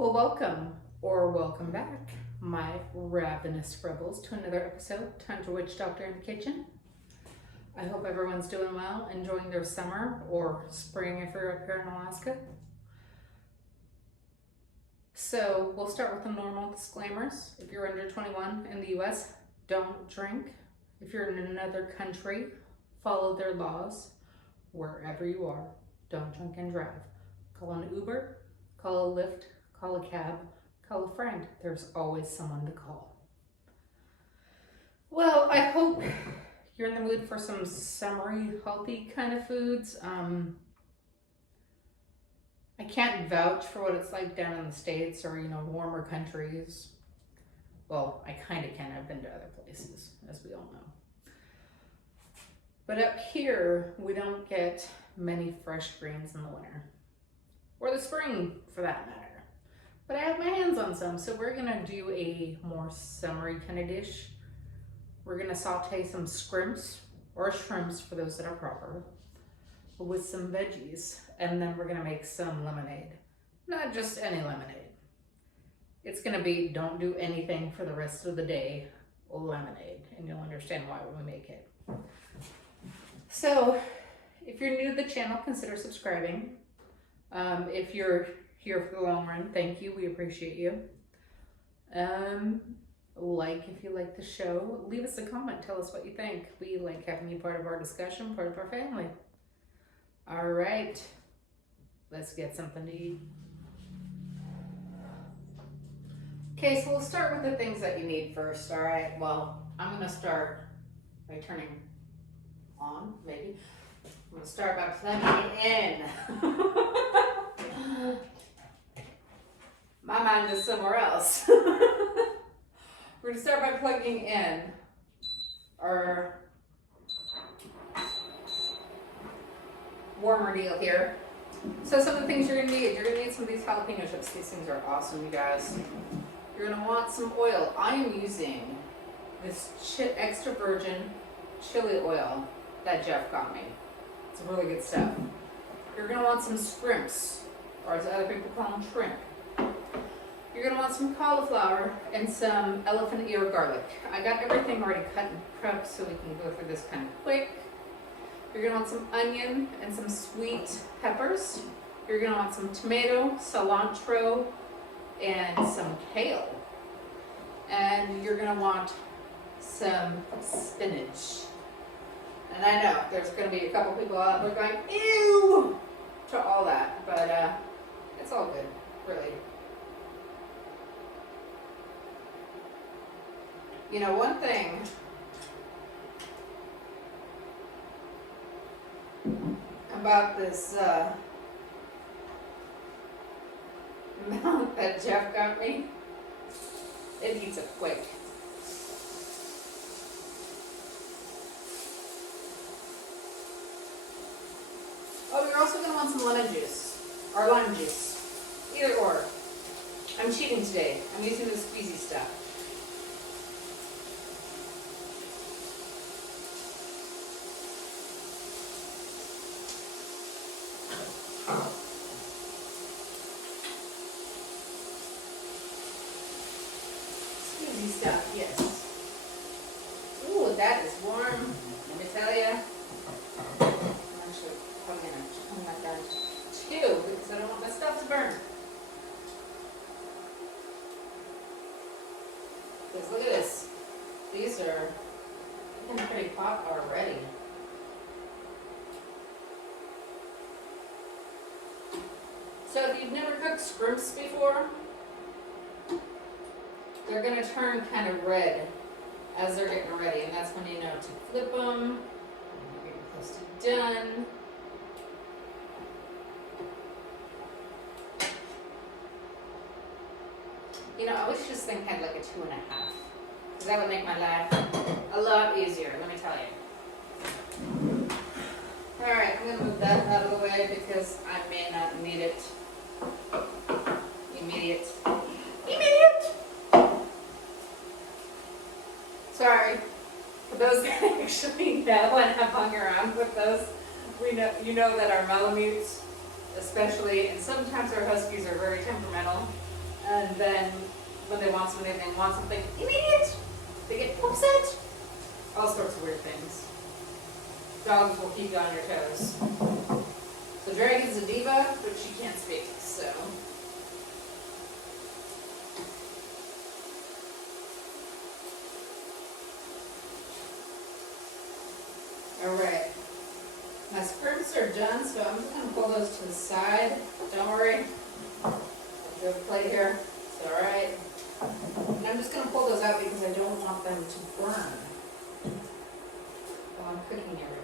Well, welcome or welcome back, my ravenous rebels, to another episode, Time to Witch Doctor in the Kitchen. I hope everyone's doing well, enjoying their summer or spring if you're up here in Alaska. So we'll start with the normal disclaimers. If you're under 21 in the US, don't drink. If you're in another country, follow their laws wherever you are. Don't drink and drive. Call an Uber, call a Lyft, call a cab, call a friend. There's always someone to call. Well, I hope you're in the mood for some summery, healthy kind of foods. I can't vouch for what it's like down in the States or, warmer countries. Well, I kind of can. I've been to other places, as we all know. But up here, we don't get many fresh greens in the winter. Or the spring, for that matter. But I have my hands on some, so we're gonna do a more summery kind of dish. We're gonna saute some scrimps, or shrimps for those that are proper, with some veggies, and then we're gonna make some lemonade. Not just any lemonade. It's gonna be don't do anything for the rest of the day lemonade, and you'll understand why when we make it. So, if you're new to the channel, consider subscribing. If you're here for the long run, thank you, we appreciate you. Like if you like the show, leave us a comment, tell us what you think. We like having you part of our discussion, part of our family. All right, let's get something to eat. Okay, so we'll start with the things that you need first, all right? Well, I'm gonna start by turning on, maybe. I'm gonna start by plugging in. My mind is somewhere else. We're gonna start by plugging in our warmer deal here. So some of the things you're gonna need some of these jalapeno chips. These things are awesome, you guys. You're gonna want some oil. I am using this extra virgin chili oil that Jeff got me. It's really good stuff. You're gonna want some scrimps, or as other people call them, shrimp. You're gonna want some cauliflower and some elephant ear garlic. I got everything already cut and prepped so we can go through this kind of quick. You're gonna want some onion and some sweet peppers. You're gonna want some tomato, cilantro, and some kale. And you're gonna want some spinach. And I know there's gonna be a couple people out there going, ew, to all that, but it's all good, really. One thing about this mount that Jeff got me, it needs it quick. Oh, you're also going to want some lemon juice, or lime juice, either or. I'm cheating today. I'm using the squeezy stuff. Squeezy stuff, yes. Ooh, that is warm. Let me tell you. I'm actually probably gonna turn that down to 2 because I don't want my stuff to burn. Because look at this. These are looking pretty hot already. So if you've never cooked scrimps before, they're going to turn kind of red as they're getting ready, and that's when you know to flip them. You're getting close to done. I wish this thing had like a 2.5, because that would make my life a lot easier, let me tell you. Alright, I'm going to move that out of the way because I may not need it. Immediate. Sorry. For those that actually know and have hung around with those, you know that our Malamutes, especially, and sometimes our Huskies are very temperamental. And then when they want something immediate, they get upset. All sorts of weird things. Dogs will keep you on your toes. So Dragon's a diva, but she can't speak, so. Alright. My skrimps are done, so I'm just going to pull those to the side. Don't worry. I do have a plate here. It's alright. And I'm just going to pull those out because I don't want them to burn while I'm cooking everything.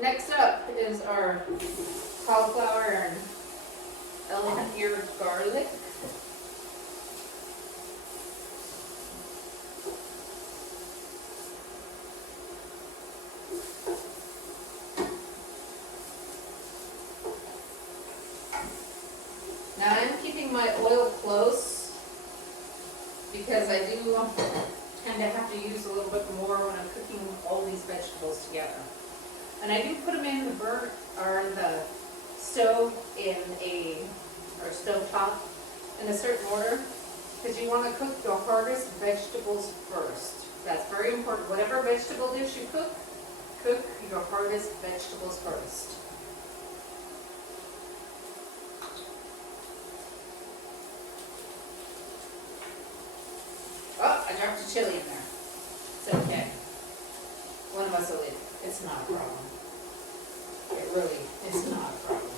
Next up is our cauliflower and elephant ear garlic. Now I'm keeping my oil close because I do tend to have to use a little bit more when I'm cooking all these vegetables together. And I do put them in the in the stove or stove top in a certain order because you want to cook the hardest vegetables first. That's very important. Whatever vegetable dish you cook your hardest vegetables first. Oh, I dropped a chili in there. It's okay. One of us will eat it. It's not a problem. It really is not a problem.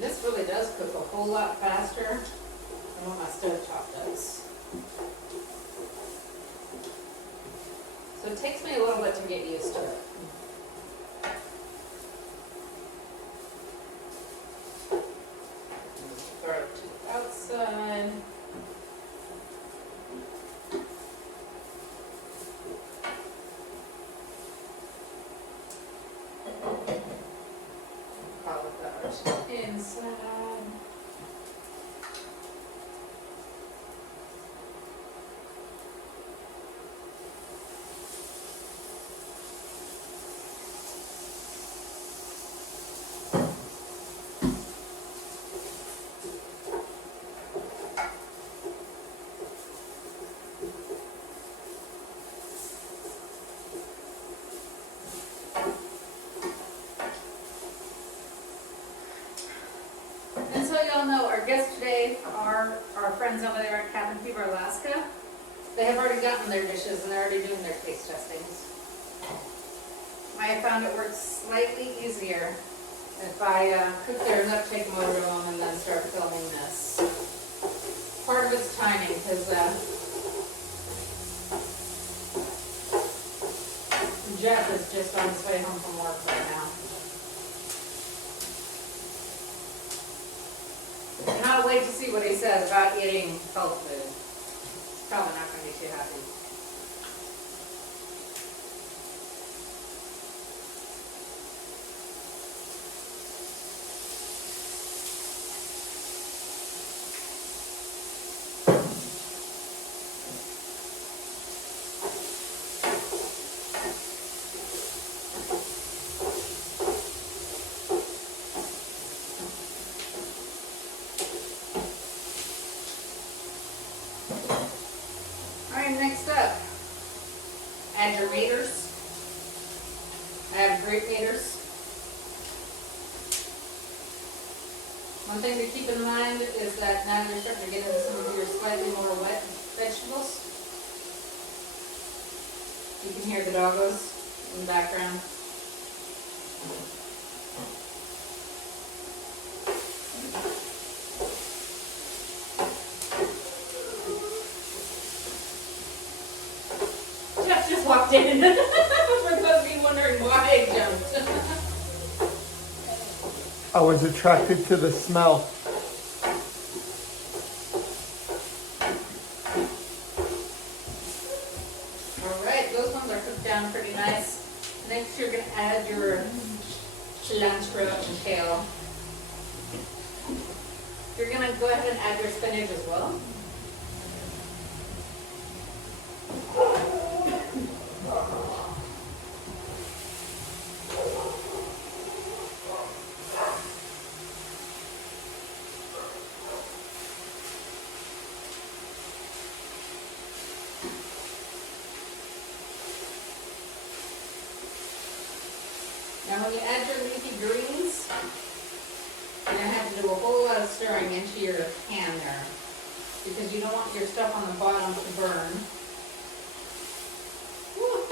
This really does cook a whole lot faster than what my stovetop does. So it takes me a little bit to get used to it. Garlic to the outside. Cauliflower to the inside. And so y'all know our guests today are our friends over there at Cabin Fever, Alaska. They have already gotten their dishes and they're already doing their taste testings. I have found it works slightly easier if I cook theirs up, take them over to them, and then start filming this. Part of it's timing because Jeff is just on his way home from work right now. I cannot wait to see what he says about eating health food. He's probably not going to be too happy. Next up, add your maters. I have grape maters. One thing to keep in mind is that now you're starting to get into some of your slightly more wet vegetables. You can hear the doggos in the background. Walked in. For those of you wondering why I jumped. I was attracted to the smell. your cilantro and kale. You're gonna go ahead and add your spinach as well. Now when you add your leafy greens, you're going to have to do a whole lot of stirring into your pan there because you don't want your stuff on the bottom to burn. Woo.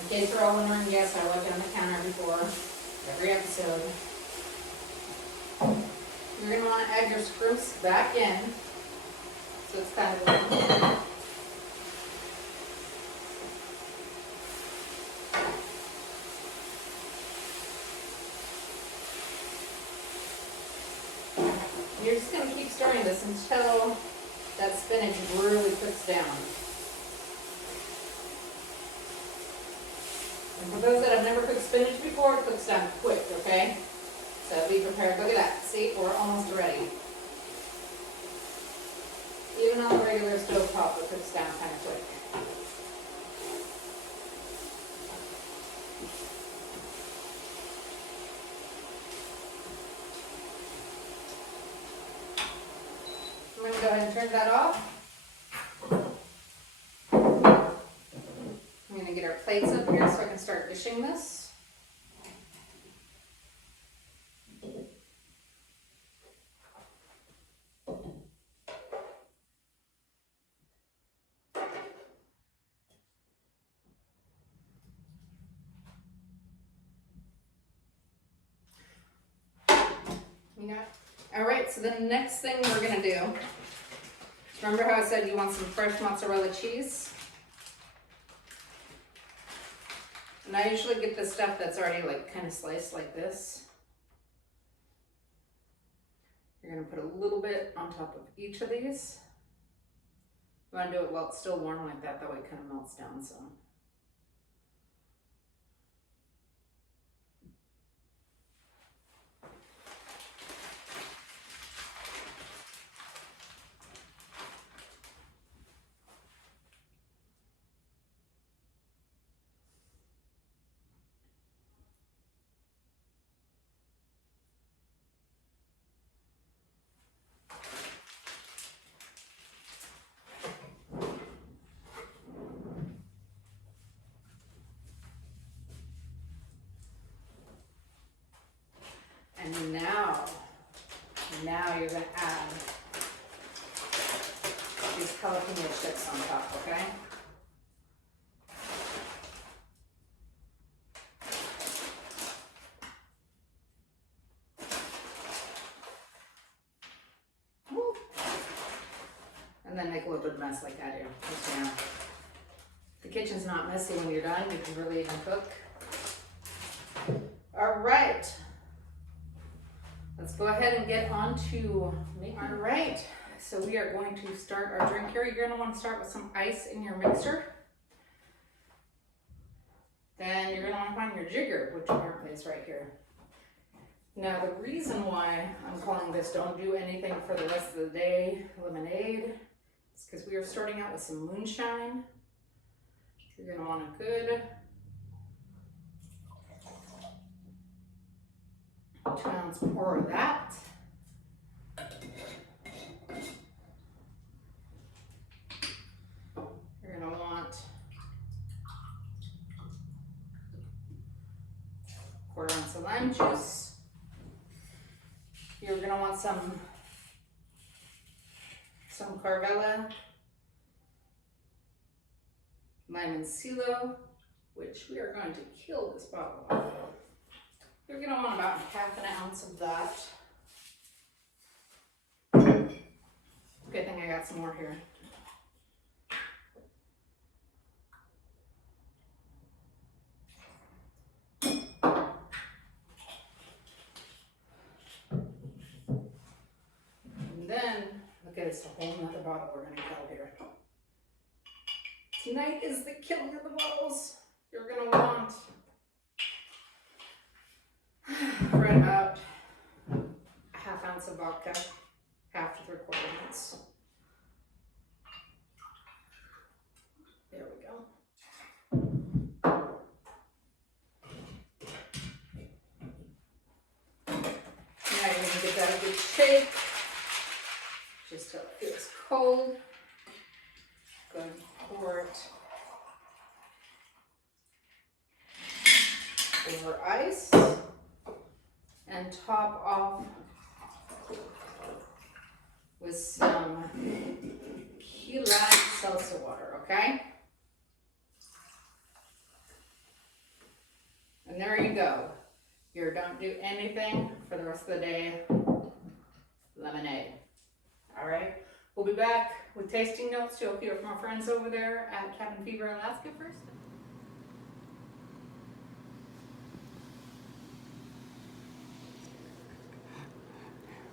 In case you're all wondering, yes, I like it on the counter before every episode. You're going to want to add your scrimps back in, so it's kind of you're just going to keep stirring this until that spinach really cooks down. And for those that have never cooked spinach before, it cooks down quick, okay? So be prepared. Look at that. See, we're almost ready. Even on the regular stove top, it cooks down kind of quick. I'm going to go ahead and turn that off. I'm going to get our plates up here so I can start dishing this. All right, so the next thing we're gonna do, remember how I said you want some fresh mozzarella cheese? And I usually get the stuff that's already like kind of sliced like this. You're gonna put a little bit on top of each of these. You wanna do it while it's still warm like that way it kind of melts down some. And now you're going to add these jalapeno chips on top, okay? Woo. And then make a little bit of mess like I do. Just now. The kitchen's not messy when you're done. You can really even cook. All right. Let's go ahead and get on to making. All right, so we are going to start our drink here. You're going to want to start with some ice in your mixer. Then you're going to want to find your jigger, which apparently is right here. Now, the reason why I'm calling this Don't Do Anything for the Rest of the Day lemonade is because we are starting out with some moonshine. You're going to want a good 2-ounce pour of that. You're going to want 1/4 ounce of lime juice. You're going to want some Carvella, Lemoncello, which we are going to kill this bottle off. You're going to want about 1/2 ounce of that. Good thing I got some more here. And then, look at it's a whole nother bottle we're going to kill here. Tonight is the killing of the bottles. you're gonna want right about a ½ ounce of vodka, ½ to 3/4 ounce. There we go. Now you're gonna give that a good shake, just till it feels cold. Go ahead and pour it over ice and top off with some Kale salsa water, okay? And there you go. You don't do anything for the rest of the day. Lemonade. All right. We'll be back with tasting notes. You'll hear from our friends over there at Cabin Fever, Alaska first.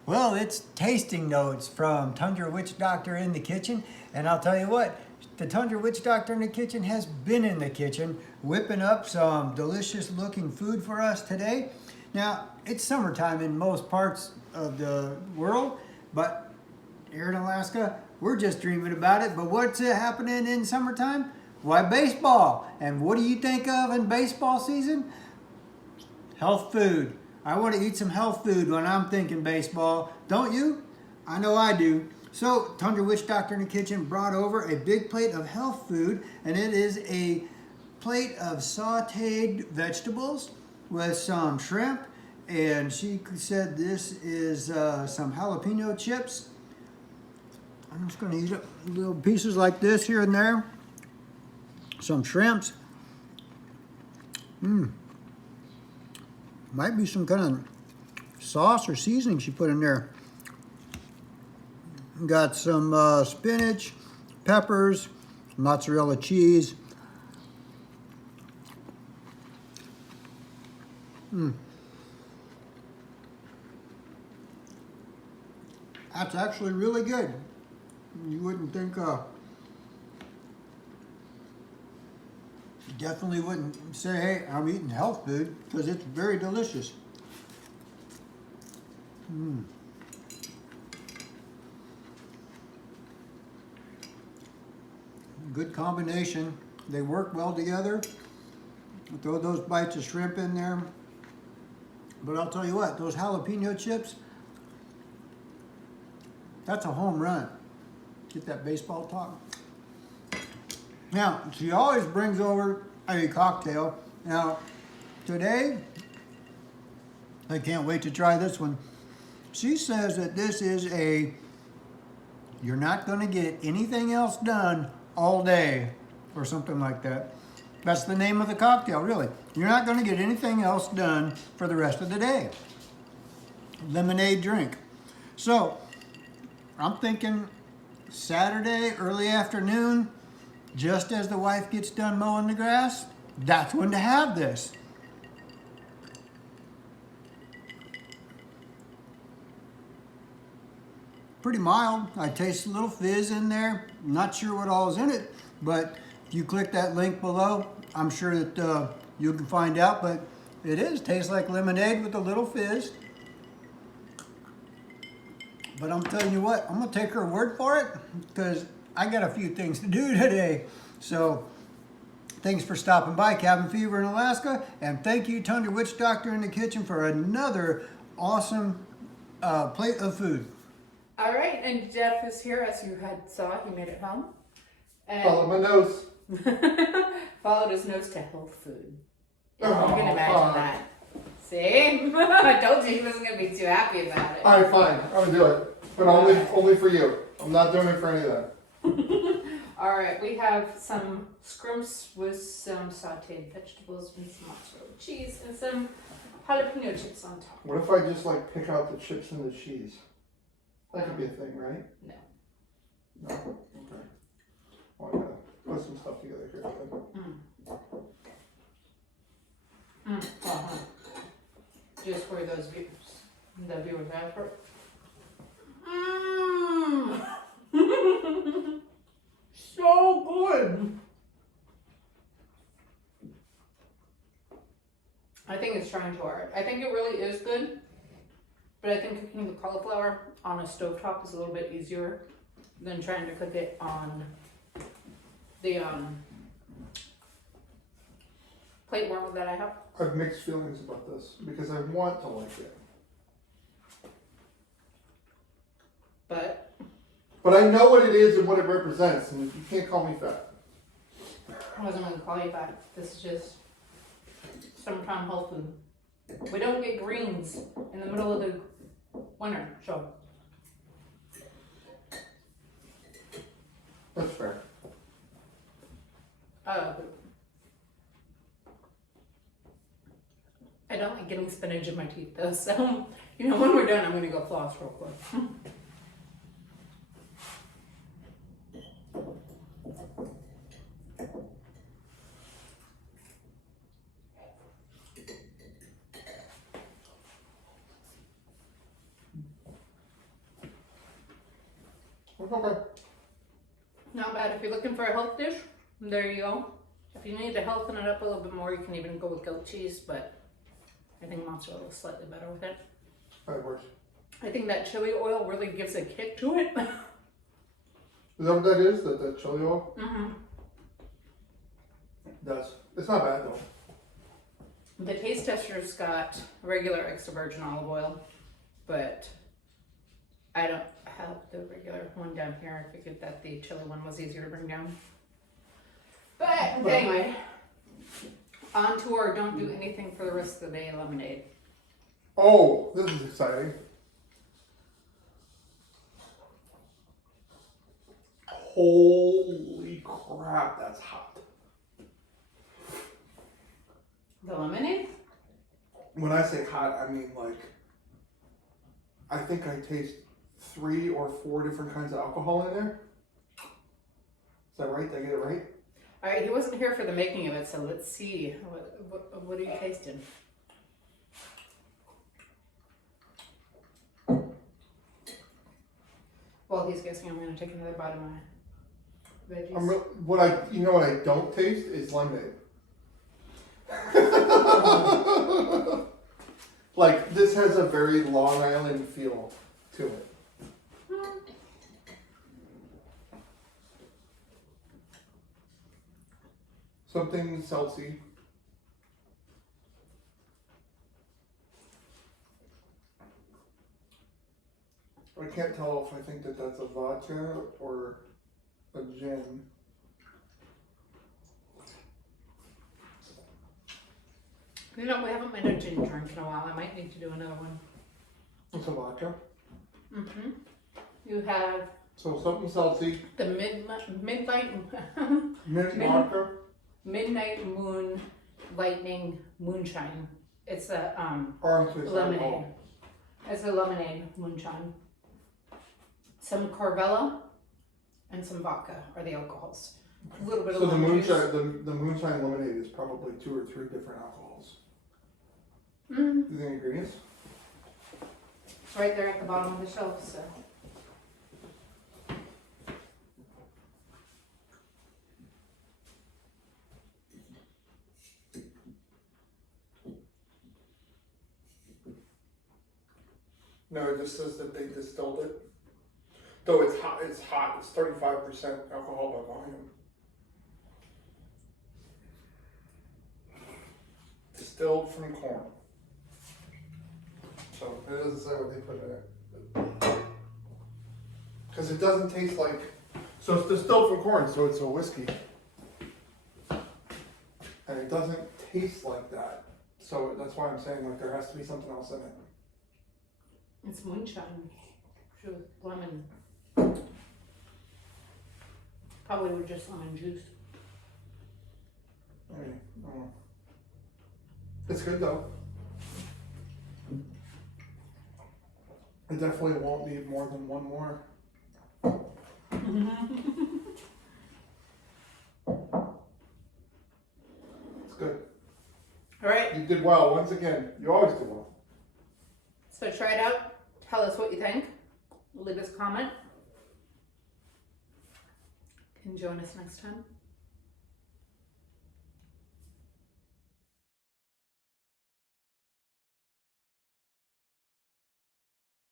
Well, it's tasting notes from Tundra Witch Doctor in the kitchen. And I'll tell you what, the Tundra Witch Doctor in the kitchen has been in the kitchen whipping up some delicious looking food for us today. Now, it's summertime in most parts of the world, but here in Alaska, we're just dreaming about it. But what's happening in summertime? Why, baseball. And what do you think of in baseball season? Health food. I want to eat some health food when I'm thinking baseball. Don't you? I know I do. So, Tundra Witch Doctor in the kitchen brought over a big plate of health food, and it is a plate of sauteed vegetables with some shrimp, and she said this is some jalapeno chips. I'm just going to eat little pieces like this here and there. Some shrimps. Might be some kind of sauce or seasoning she put in there. Got some spinach, peppers, mozzarella cheese. That's actually really good. You wouldn't think, definitely wouldn't say, hey, I'm eating health food, because it's very delicious. Good combination. They work well together. Throw those bites of shrimp in there. But I'll tell you what, those jalapeno chips, that's a home run. Get that baseball talk. Now, she always brings over a cocktail. Now, today, I can't wait to try this one. She says that this is you're not going to get anything else done all day, or something like that. That's the name of the cocktail, really. You're not going to get anything else done for the rest of the day. Lemonade drink. So, I'm thinking Saturday, early afternoon, just as the wife gets done mowing the grass, that's when to have this. Pretty mild. I taste a little fizz in there. Not sure what all is in it, but if you click that link below, I'm sure that you can find out, but it tastes like lemonade with a little fizz. But I'm telling you what, I'm gonna take her word for it, because I got a few things to do today. So, thanks for stopping by Cabin Fever in Alaska, and thank you Tundra Witch Doctor in the kitchen for another awesome plate of food. All right, and Jeff is here, as you had saw. He made it home. And Follow my nose. followed his nose to health food. Yeah, you can imagine that. See? I told you he wasn't going to be too happy about it. Alright, fine. I'm gonna do it. But only for you. I'm not doing it for any of that. All right, we have some scrimps with some sauteed vegetables and some mozzarella cheese and some jalapeno chips on top. What if I just like pick out the chips and the cheese? That could be a thing, right? No. No? Okay. Well, I gotta put some stuff together here. Just for those viewers. The viewers ask for. So good. I think it's trying too hard. I think it really is good, but I think cooking the cauliflower on a stovetop is a little bit easier than trying to cook it on the plate warmer that I have. I have mixed feelings about this because I want to like it. But I know what it is and what it represents, and you can't call me fat. I wasn't going to call you fat. This is just summertime health food. We don't get greens in the middle of the winter, so. That's fair. I don't like getting spinach in my teeth though, so, you know, when we're done, I'm going to go floss real quick. Okay. Not bad. If you're looking for a health dish, there you go. If you need to healthen it up a little bit more, you can even go with goat cheese, but I think mozzarella is slightly better with it. That works. I think that chili oil really gives a kick to it. Is that what that is? That chili oil? Mm-hmm. It does. It's not bad though. The taste tester's got regular extra virgin olive oil, but I don't have the regular one down here. I figured that the chili one was easier to bring down. But anyway, on to our don't do anything for the rest of the day lemonade. Oh, this is exciting. Holy crap, that's hot. The lemonade? When I say hot, I mean like, I think I taste 3 or 4 different kinds of alcohol in there. Is that right? Did I get it right? All right, he wasn't here for the making of it, so let's see. What are you tasting? While he's guessing, I'm going to take another bite of my veggies. You know what I don't taste is lemonade. Like, this has a very Long Island feel to it. Something salty. I can't tell if I think that that's a vodka or a gin. You know, we haven't made a gin drink in a while. I might need to do another one. It's a vodka. Mm-hmm. You have So something salty. the midnight Mint vodka. Midnight Moon Lightning Moonshine. It's a Orange is lemonade. alcohol. It's a lemonade moonshine. Some Corvella and some vodka are the alcohols. A little bit of So the lemon juice. moonshine, the moonshine lemonade is probably 2 or 3 different alcohols. Mm, The ingredients. it's right there at the bottom of the shelf. So. No, it just says that they distilled it. Though it's hot. It's hot. It's 35% alcohol by volume. Distilled from corn. So it doesn't say what they put in it. Because it doesn't taste like. So it's distilled from corn, so it's a whiskey. And it doesn't taste like that. So that's why I'm saying like there has to be something else in it. It's moonshine. Sure, lemon. Probably with just lemon juice. Okay. Oh. It's good though. I definitely won't need more than one more. It's good. All right, You did well once again. You always do well. so try it out. Tell us what you think. Leave us a comment. And join us next time.